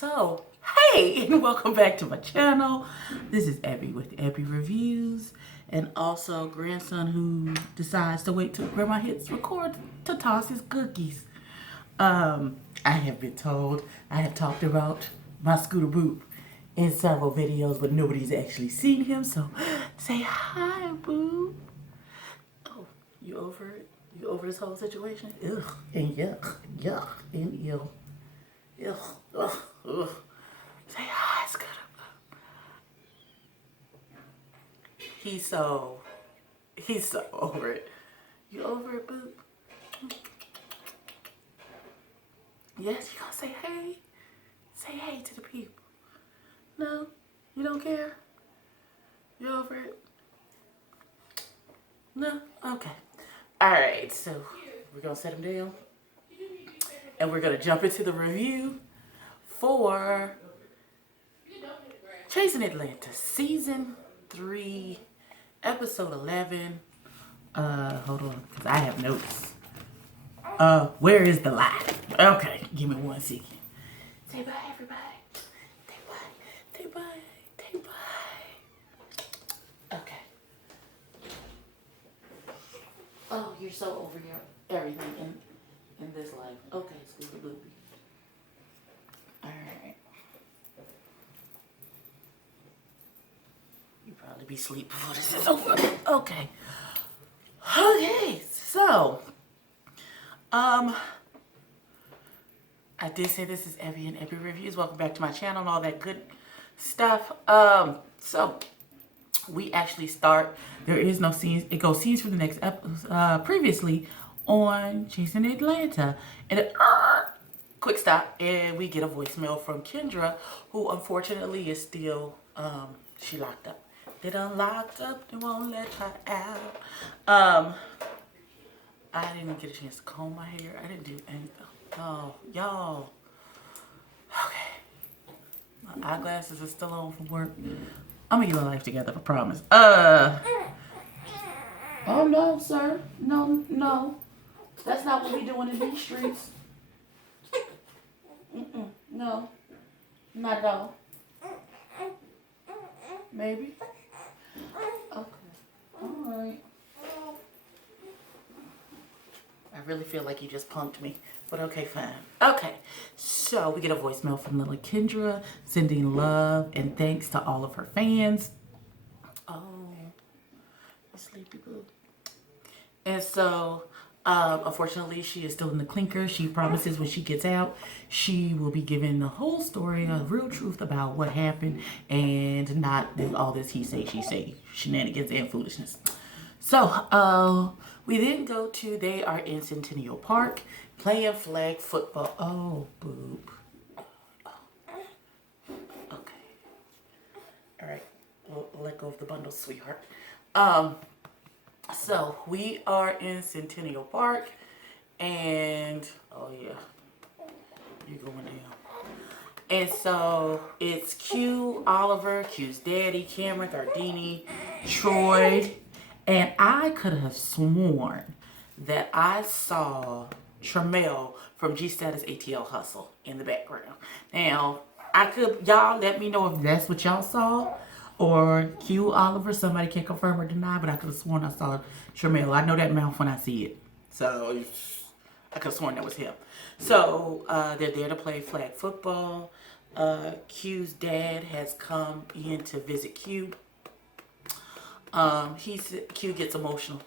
So, hey, and welcome back to my channel. This is Ebbie with Ebbie Reviews, and also grandson who decides to wait till grandma hits record to toss his cookies. I have been told, I have talked about my scooter boop in several videos, but nobody's actually seen him, so say hi, boop. Oh, you over it? You over this whole situation? Ugh, and yuck, and ill. Ugh, ugh, ugh. Say hi, Scooter. He's so over it. You over it, boop? Yes, you gonna say hey? Say hey to the people. No? You don't care? You over it? No? Okay. Alright, so we're gonna set him down. And we're gonna jump into the review for Chasing Atlanta, Season 3, Episode 11. Hold on, because I have notes. Where is the lie? Okay, give me 1 second. Say bye, everybody. Say bye. Say bye. Say bye. Okay. Oh, you're so over your everything in this life. Okay, Scooby Bloopy. Alright. You probably be asleep before this is over. Okay. Okay, so I did say this is Ebbie and Ebbie Reviews. Welcome back to my channel and all that good stuff. So we actually start. There is no scenes. It goes scenes for the next episode. Previously on Chasing Atlanta, and quick stop, and we get a voicemail from Kendra, who unfortunately is still she locked up. They done locked up. They won't let her out. I didn't get a chance to comb my hair. I didn't do anything. Oh, y'all. Okay. My eyeglasses are still on from work. I'm gonna get my life together, I promise. Oh no, sir. No. That's not what we doing in these streets. No. Not at all. Maybe. Okay. Alright. I really feel like you just punked me, but okay, fine. Okay, so we get a voicemail from little Kendra sending love and thanks to all of her fans. Oh, you sleepy boo. And so, unfortunately, she is still in the clinker. She promises when she gets out, she will be giving the whole story, the real truth about what happened, and not all this he say, she say, shenanigans and foolishness. So, we then go to, they are in Centennial Park playing flag football. Oh, boop. Okay. All right. We'll let go of the bundle, sweetheart. So we are in Centennial Park, and oh yeah, you going down. And so it's Q, Oliver, Q's daddy, Cameron, Gardini, Troy. And I could have sworn that I saw Tramel from G-Status ATL Hustle in the background. Now, y'all let me know if that's what y'all saw, or Q Oliver, somebody can confirm or deny, but I could have sworn I saw Tramel. I know that mouth when I see it. So, I could have sworn that was him. So, they're there to play flag football. Q's dad has come in to visit Q. Q gets emotional.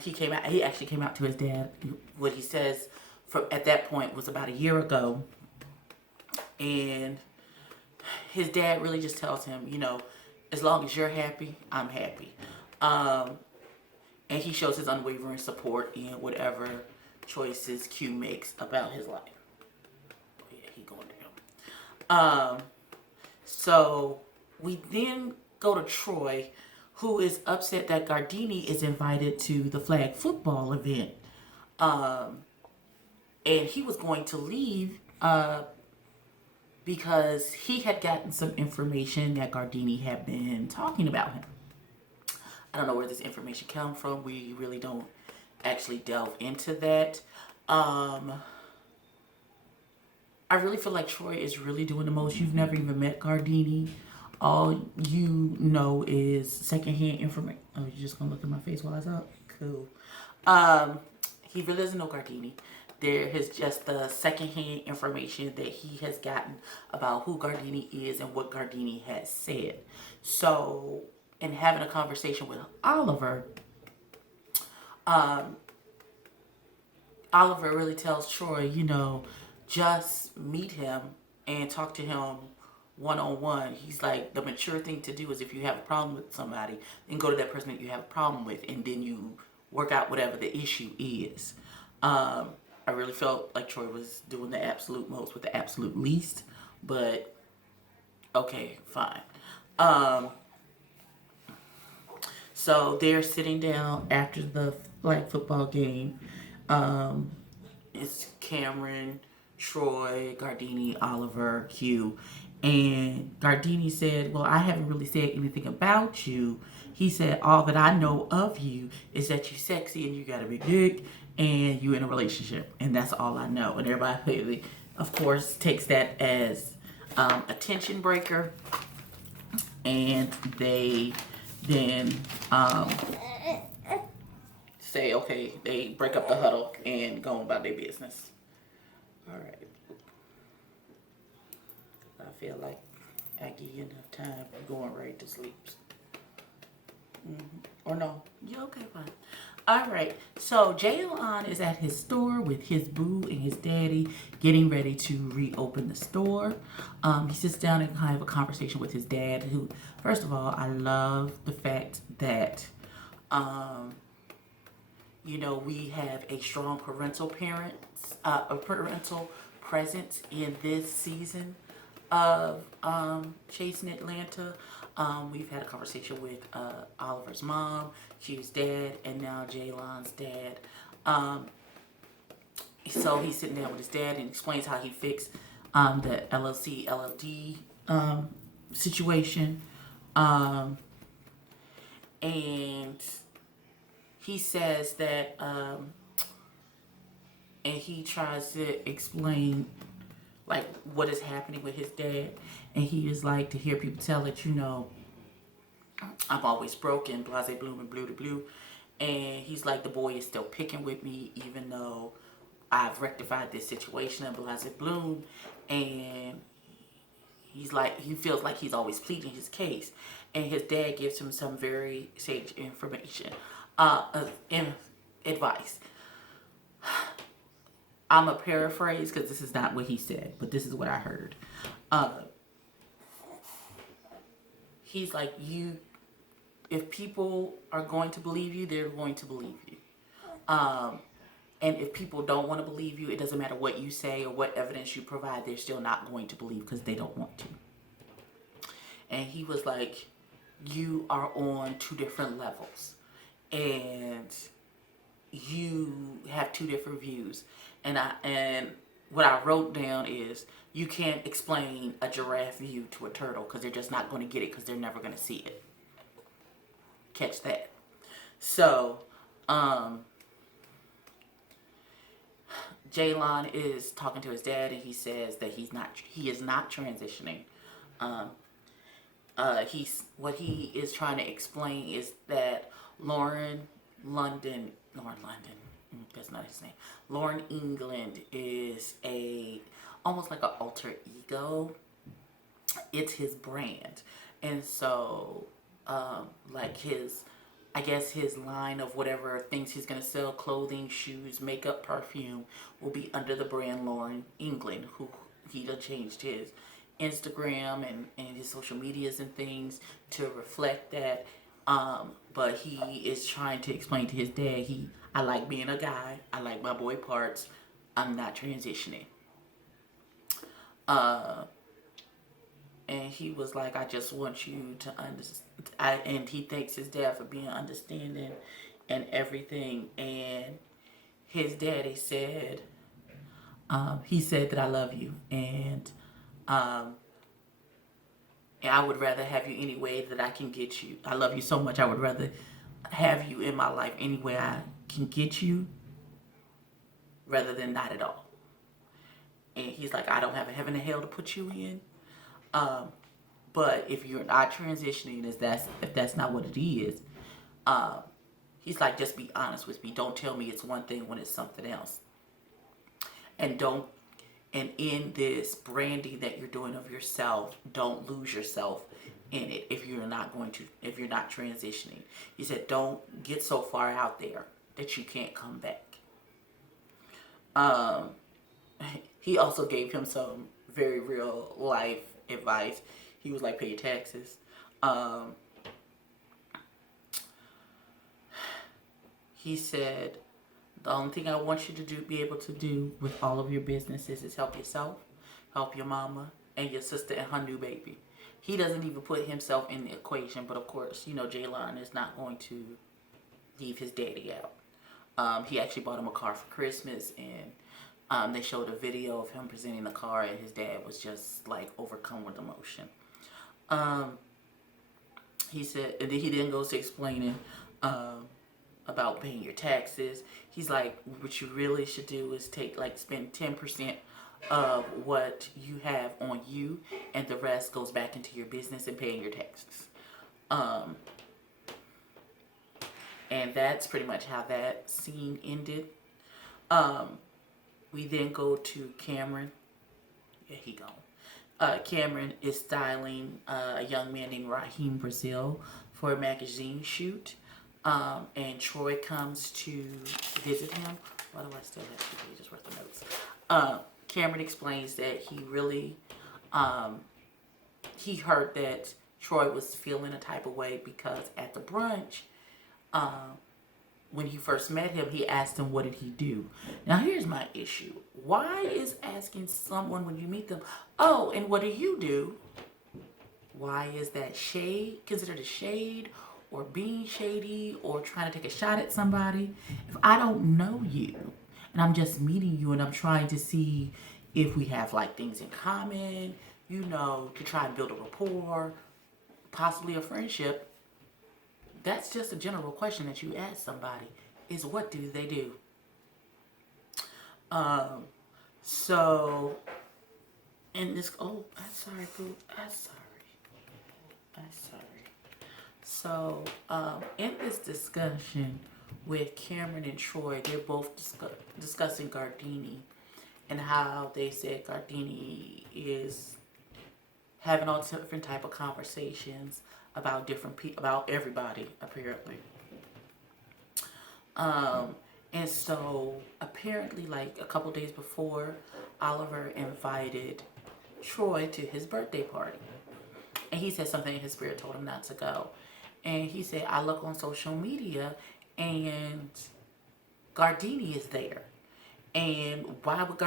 He actually came out to his dad. What he says at that point was about a year ago. And his dad really just tells him, you know, as long as you're happy, I'm happy. And he shows his unwavering support in whatever choices Q makes about his life. Oh yeah, he going down. So we then go to Troy, who is upset that Gardini is invited to the flag football event. And he was going to leave because he had gotten some information that Gardini had been talking about him. I don't know where this information came from. We really don't actually delve into that. I really feel like Troy is really doing the most. You've never even met Gardini. All you know is secondhand information. Oh, you're just gonna look at my face while I talk? Cool. He really doesn't know Gardini. There is just the secondhand information that he has gotten about who Gardini is and what Gardini has said. So, in having a conversation with Oliver, Oliver really tells Troy, just meet him and talk to him one-on-one. He's like, the mature thing to do is if you have a problem with somebody, then go to that person that you have a problem with, and then you work out whatever the issue is. I really felt like Troy was doing the absolute most with the absolute least, but okay, fine. So they're sitting down after the flag football game. It's Cameron, Troy, Gardini, Oliver, Q. And Gardini said, well, I haven't really said anything about you. He said, all that I know of you is that you're sexy and you got a big dick and you in a relationship. And that's all I know. And everybody, of course, takes that as a tension breaker. And they then say, okay, they break up the huddle and go about their business. All right. I feel like I give you enough time going right to sleep. Or no, you're okay, fine. All right, so Jaylon is at his store with his boo and his daddy getting ready to reopen the store. He sits down and kind of have a conversation with his dad, who, first of all, I love the fact that, we have a strong parental presence in this season of Chasing Atlanta. We've had a conversation with Oliver's mom, Q's dad, and now Jaylon's dad. So he's sitting down with his dad and explains how he fixed the LLC, LLD situation. And he says that, and he tries to explain like what is happening with his dad, and he is like, to hear people tell it, I'm always broken, blase bloom and blue to blue, and he's like, the boy is still picking with me even though I've rectified this situation in blase bloom, and he's like, he feels like he's always pleading his case, and his dad gives him some very sage information, advice. I'm a paraphrase because this is not what he said, but this is what I heard. He's like, if people are going to believe you, they're going to believe you. And if people don't want to believe you, it doesn't matter what you say or what evidence you provide, they're still not going to believe because they don't want to. And he was like, you are on two different levels. And you have two different views. And what I wrote down is, you can't explain a giraffe view to a turtle because they're just not going to get it because they're never going to see it. Catch that. So, Jaylon is talking to his dad, and he says that he is not transitioning. What he is trying to explain is that Lauren London, that's not his name. Lauren England is almost like an alter ego. It's his brand. And so, his line of whatever things he's going to sell, clothing, shoes, makeup, perfume, will be under the brand Lauren England, who he done changed his Instagram and his social medias and things to reflect that. But he is trying to explain to his dad, I like being a guy. I like my boy parts. I'm not transitioning. And he was like, I just want you to understand. And he thanks his dad for being understanding and everything. And his daddy said, he said that I love you. And I would rather have you any way that I can get you. I love you so much. I would rather have you in my life any way I can get you rather than not at all. And he's like, I don't have a heaven and hell to put you in. But if you're not transitioning, if that's not what it is, he's like, just be honest with me. Don't tell me it's one thing when it's something else. And in this branding that you're doing of yourself, don't lose yourself in it if you're not transitioning. He said, don't get so far out there that you can't come back. He also gave him some very real life advice. He was like, pay your taxes. He said, the only thing I want you to be able to do with all of your businesses is help yourself, help your mama, and your sister and her new baby. He doesn't even put himself in the equation, but of course, Jaylon is not going to leave his daddy out. He actually bought him a car for Christmas, and they showed a video of him presenting the car, and his dad was just like overcome with emotion. He said, and then he then goes to explaining about paying your taxes. He's like, what you really should do is spend 10% of what you have on you, and the rest goes back into your business and paying your taxes. And that's pretty much how that scene ended. We then go to Cameron. Yeah, he gone. Cameron is styling a young man named Raheem Brazil for a magazine shoot. And Troy comes to visit him. Why do I still have 2 pages worth of notes? Cameron explains that he really, he heard that Troy was feeling a type of way because at the brunch, when he first met him, he asked him, what did he do? Now, here's my issue. Why is asking someone when you meet them, oh, and what do you do? Why is that considered a shade or being shady or trying to take a shot at somebody? If I don't know you and I'm just meeting you and I'm trying to see if we have things in common, to try and build a rapport, possibly a friendship, that's just a general question that you ask somebody, is what do they do? So, in this, oh, I'm sorry, boo, I'm sorry. So, in this discussion with Cameron and Troy, they're both discussing Gardini and how they said Gardini is having all different type of conversations about different people, about everybody, apparently. And so, apparently, a couple days before, Oliver invited Troy to his birthday party. And he said something in his spirit told him not to go. And he said, I look on social media and Gardini is there. And why would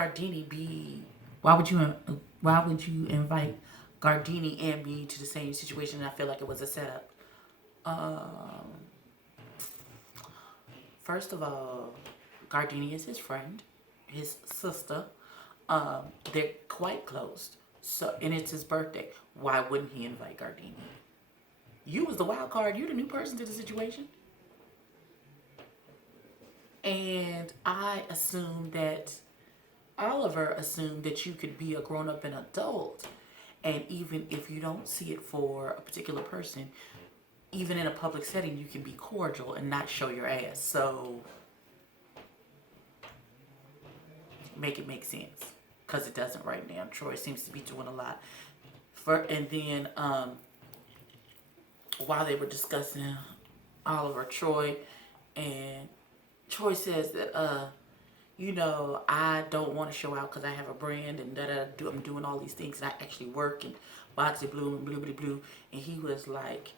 you invite Gardini and me to the same situation? And I feel like it was a setup. First of all, Gardini is his friend, his sister. They're quite close. So, and it's his birthday. Why wouldn't he invite Gardini? You was the wild card. You the new person to the situation. And Oliver assumed that you could be a grown-up and adult. And even if you don't see it for a particular person, even in a public setting, you can be cordial and not show your ass. So, make it make sense. Because it doesn't right now. Troy seems to be doing a lot. And then, while they were discussing Oliver, Troy says that, I don't want to show out because I have a brand and I'm doing all these things and I actually work and boxy blue and blue. And he was like,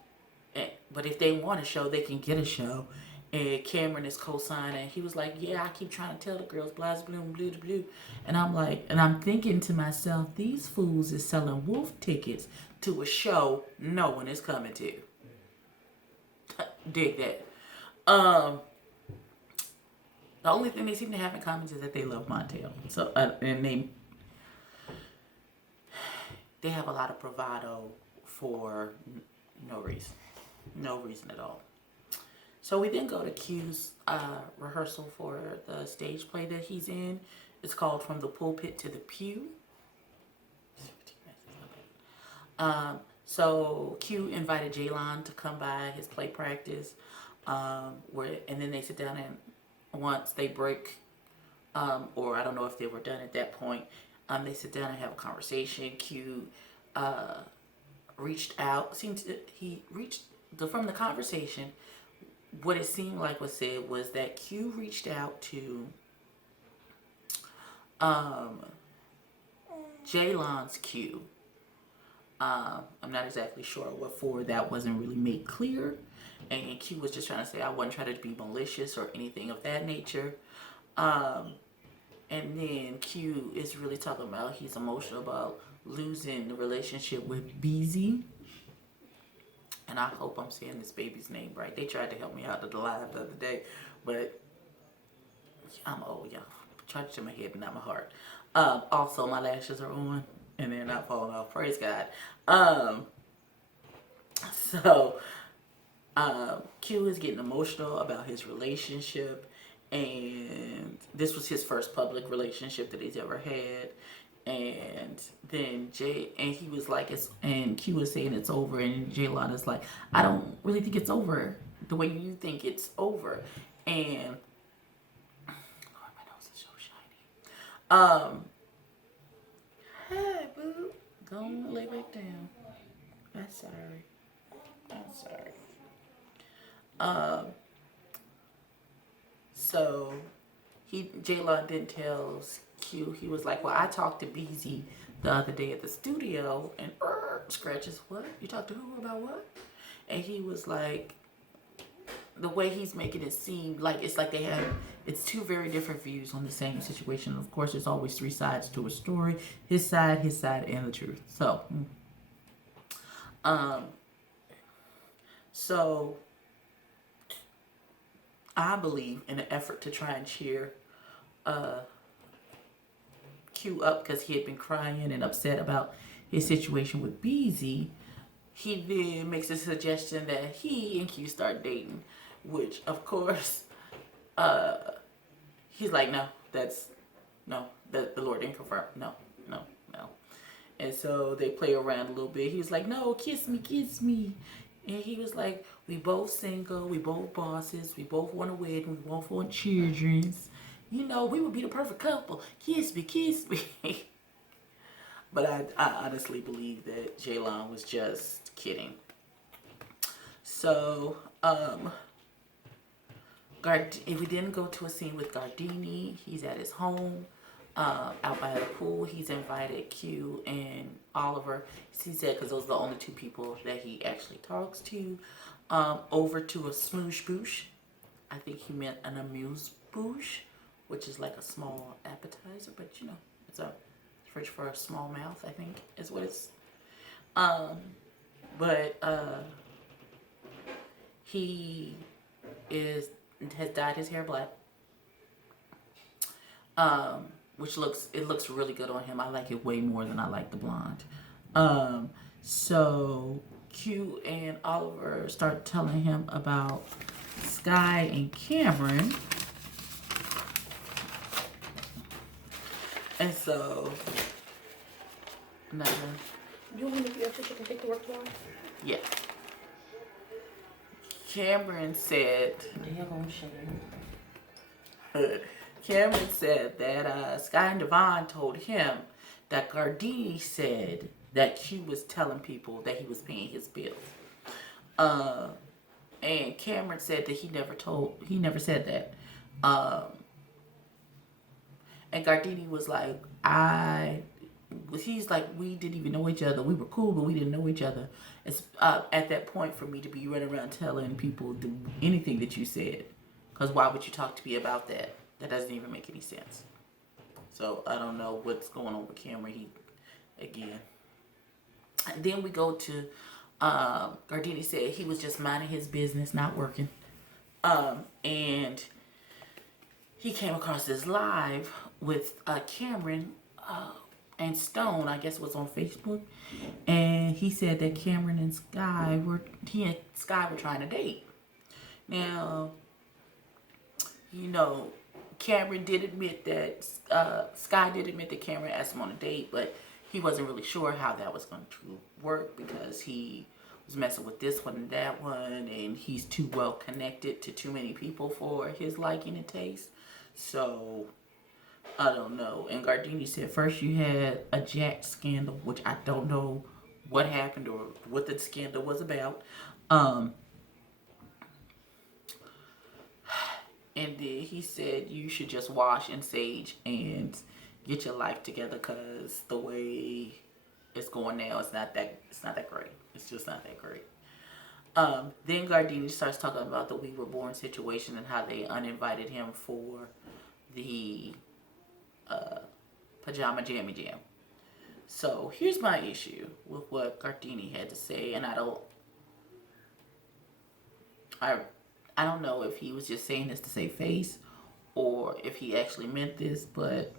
but if they want a show, they can get a show. And Cameron is co-signing. He was like, yeah, I keep trying to tell the girls, blase blue and blue. And I'm like, and I'm thinking to myself, these fools is selling wolf tickets to a show no one is coming to. Dig that. The only thing they seem to have in common is that they love Montel. So, and they have a lot of bravado for no reason. No reason at all. So we then go to Q's rehearsal for the stage play that he's in. It's called From the Pulpit to the Pew. So Q invited Jaylon to come by his play practice, and then they sit down, and once they break, or I don't know if they were done at that point, they sit down and have a conversation. Q reached out. From the conversation, what it seemed like was said was that Q reached out to Jaylon's Q. I'm not exactly sure what for. That wasn't really made clear. And Q was just trying to say I wasn't trying to be malicious or anything of that nature. And then Q is really talking about he's emotional about losing the relationship with BZ. And I hope I'm saying this baby's name right. They tried to help me out at the live the other day, but I'm old, y'all. Charged to my head and not my heart. Also, my lashes are on and they're not falling off. Praise God. So Q is getting emotional about his relationship, and this was his first public relationship that he's ever had. And then he was like, and Q was saying it's over, and Jaylon is like, I don't really think it's over the way you think it's over. And Lord, my nose is so shiny. Hey, boo, go and lay back down. I'm sorry. So Jaylon didn't tell Q. He was like, well, I talked to BZ the other day at the studio, and scratches, what? You talked to who about what? And he was like, the way he's making it seem like it's two very different views on the same situation. Of course, there's always three sides to a story: his side, and the truth. So I believe in an effort to try and cheer Q up, because he had been crying and upset about his situation with BZ, he then makes a suggestion that he and Q start dating, which of course he's like, no, that the Lord didn't confirm. No. And so they play around a little bit. He was like, no, kiss me. And he was like, we both single, we both bosses, we both want a wedding, we both want children. We would be the perfect couple. Kiss me. But I honestly believe that Jaylon was just kidding. So, if we didn't go to a scene with Gardini, he's at his home, out by the pool. He's invited Q and Oliver, he said, because those are the only two people that he actually talks to, over to a smoosh boosh. I think he meant an amuse bouche, which is like a small appetizer, but it's a fridge for a small mouth, I think is what it's. He has dyed his hair black, which looks really good on him. I like it way more than I like the blonde. So Q and Oliver start telling him about Sky and Cameron. And so, nothing. You want me to be up so you can take the work tomorrow? Yeah. Cameron said that Sky and Devon told him that Gardini said that Q was telling people that he was paying his bills. And Cameron said that he never said that. And Gardini was like, he's like, we didn't even know each other. We were cool, but we didn't know each other. It's at that point for me to be running around telling people anything that you said. Because why would you talk to me about that? That doesn't even make any sense. So I don't know what's going on with Cameron. Again. And then we go to, Gardini said he was just minding his business, not working. And he came across this live with Cameron and Stone, I guess it was on Facebook. And he said that Cameron and Sky were trying to date. Now, Cameron did admit that Sky did admit that Cameron asked him on a date, but he wasn't really sure how that was going to work because he was messing with this one and that one, and he's too well connected to too many people for his liking and taste. So I don't know. And Gardini said first you had a Jack scandal, which I don't know what happened or what the scandal was about. And then he said you should just wash and sage and get your life together because the way it's going now, it's not that great. It's just not that great. Then Gardini starts talking about the We Were Born situation and how they uninvited him for the Pajama Jammy Jam. So here's my issue with what Gardini had to say, and I don't know if he was just saying this to save face or if he actually meant this, but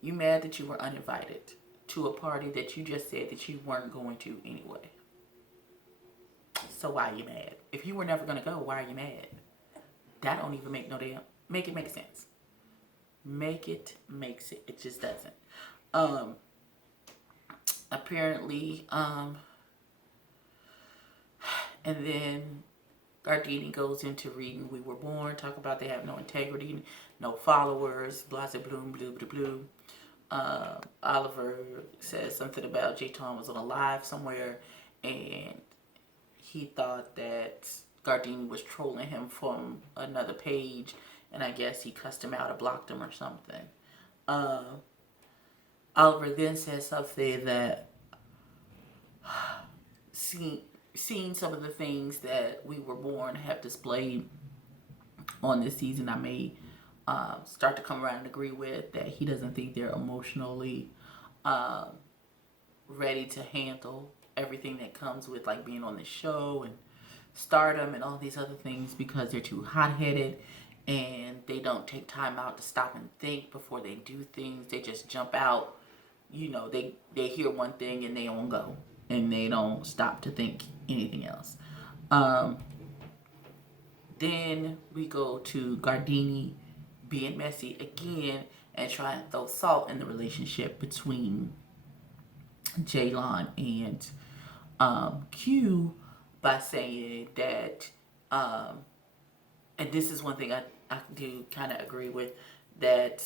you mad that you were uninvited to a party that you just said that you weren't going to anyway. So why are you mad? If you were never going to go, why are you mad? That don't even make it make sense. Make it makes it. It just doesn't. Apparently, and then Gardini goes into reading We Were Born, talk about they have no integrity, no followers, blah, blah, blue, blue, blue. Oliver says something about J. Tom was on a live somewhere, and he thought that Gardini was trolling him from another page, and I guess he cussed him out or blocked him or something. Oliver then says something that seeing some of the things that We Were Born have displayed on this season, I may start to come around and agree with that he doesn't think they're emotionally ready to handle everything that comes with like being on the show and stardom and all these other things because they're too hot-headed and they don't take time out to stop and think before they do things. They just jump out, they hear one thing and they don't go and they don't stop to think anything else. Then we go to Gardini being messy again and trying to throw salt in the relationship between Jaylon and Q by saying that, and this is one thing I do kind of agree with, that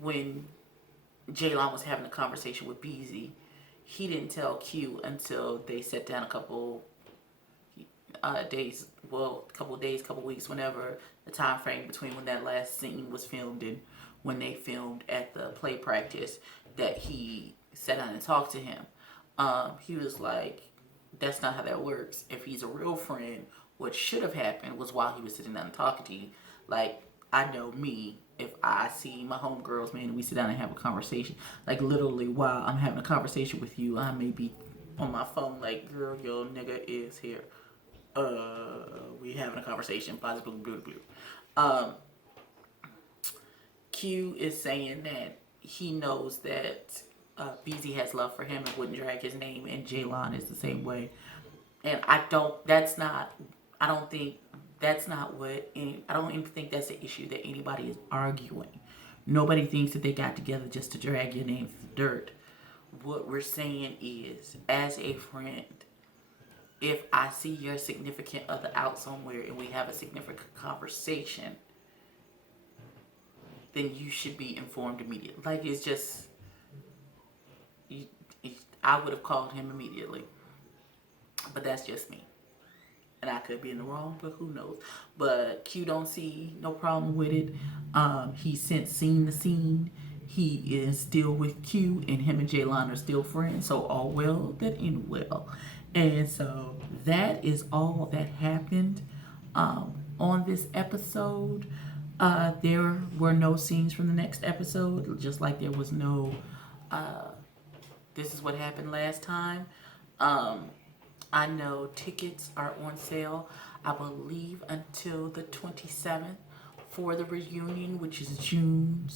when Jaylon was having a conversation with Beezy, he didn't tell Q until they sat down a couple weeks, whenever the time frame between when that last scene was filmed and when they filmed at the play practice, that he sat down and talked to him. He was like, that's not how that works. If he's a real friend, what should have happened was while he was sitting down and talking to you, like, I know me, if I see my homegirls, man, and we sit down and have a conversation, like literally while I'm having a conversation with you, I may be on my phone like, girl, your nigga is here. We having a conversation, positive, blue, blue. Q is saying that he knows that BZ has love for him and wouldn't drag his name, and Jaylon is the same way. And I don't even think that's an issue that anybody is arguing. Nobody thinks that they got together just to drag your name through the dirt. What we're saying is, as a friend, if I see your significant other out somewhere and we have a significant conversation, then you should be informed immediately. Like, it's just, I would have called him immediately. But that's just me. And I could be in the wrong, but who knows. But Q don't see no problem with it. He's since seen the scene. He is still with Q, and him and Jaylon are still friends. So all well that end well. And so that is all that happened on this episode. There were no scenes from the next episode, just like there was no this is what happened last time. I know tickets are on sale, I believe, until the 27th for the reunion, which is June.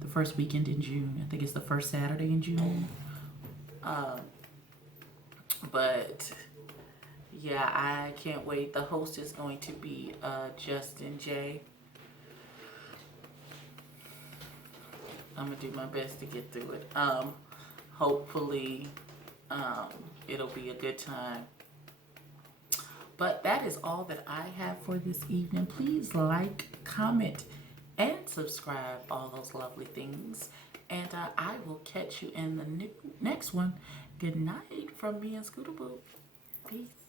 The first weekend in June. I think it's the first Saturday in June. But Yeah, I can't wait. The host is going to be Justin J. I'm gonna do my best to get through it. Hopefully, it'll be a good time. But that is all that I have for this evening. Please like, comment, and subscribe. All those lovely things. And I will catch you in the next one. Good night from me and Scooter Boo. Peace.